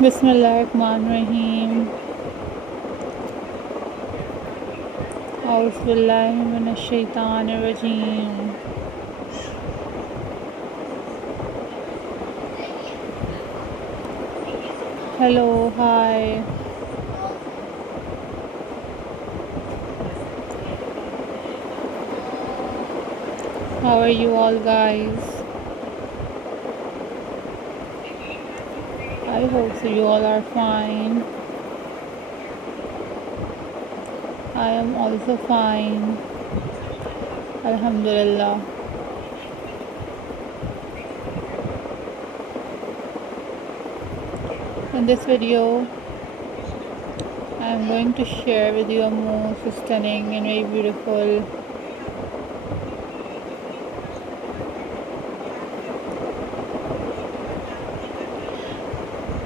बिस्मिल्लाहिर्रहमानिर्रहीम। औज़ुबिल्लाहि मिनश्शैतानिर्रजीम। Hello, hi. How are you all, guys? I hope so you all are fine. I am also fine. Alhamdulillah. In this video, I am going to share with you a most stunning and very beautiful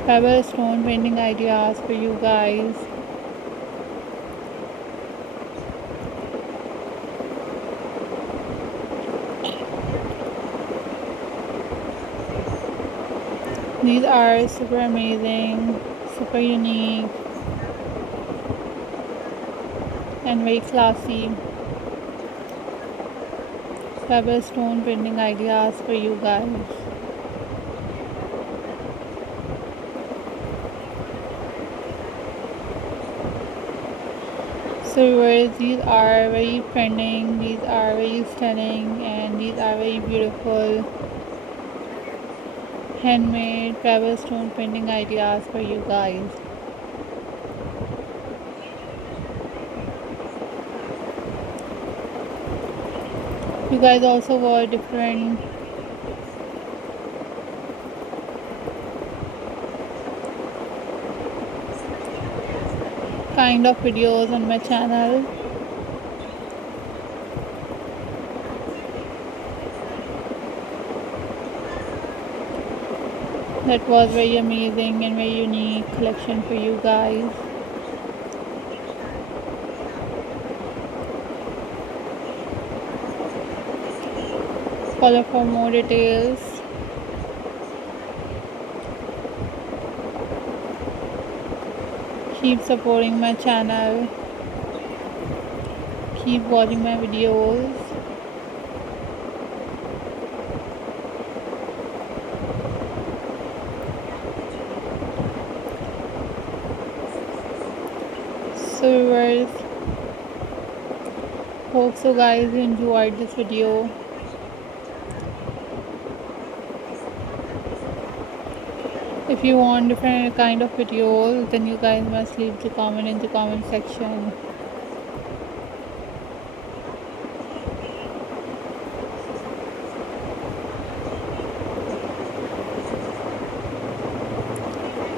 pebble stone painting ideas for you guys. These are super amazing, super unique, and very classy pebble stone painting ideas for you guys. So viewers, these are very trending, these are very stunning, and these are very beautiful handmade pebble stone painting ideas for you guys. You guys also watch different kind of videos on my channel. That was very amazing and very unique collection for you guys. Follow for more details. Keep supporting my channel. Keep watching my videos. So viewers, hope so guys you enjoyed this video. If you want different kind of videos, then you guys must leave the comment in the comment section.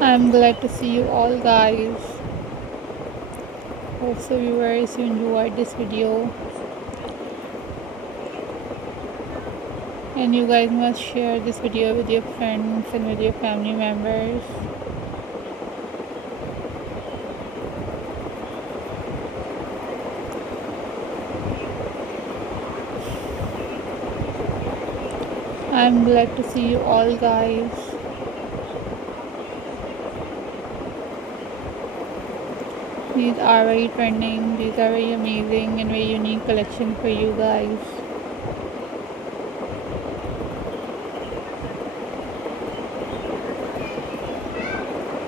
I'm glad to see you all guys. Hope so viewers you enjoyed this video. And you guys must share this video with your friends and with your family members. I'm glad to see you all guys. These are very trending, these are very amazing and very unique collection for you guys.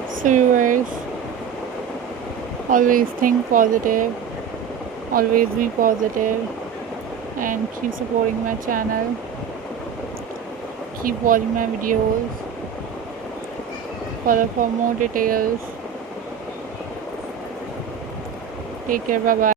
So viewers, always think positive, always be positive, and keep supporting my channel. Keep watching my videos. Follow for more details. Take care, bye bye.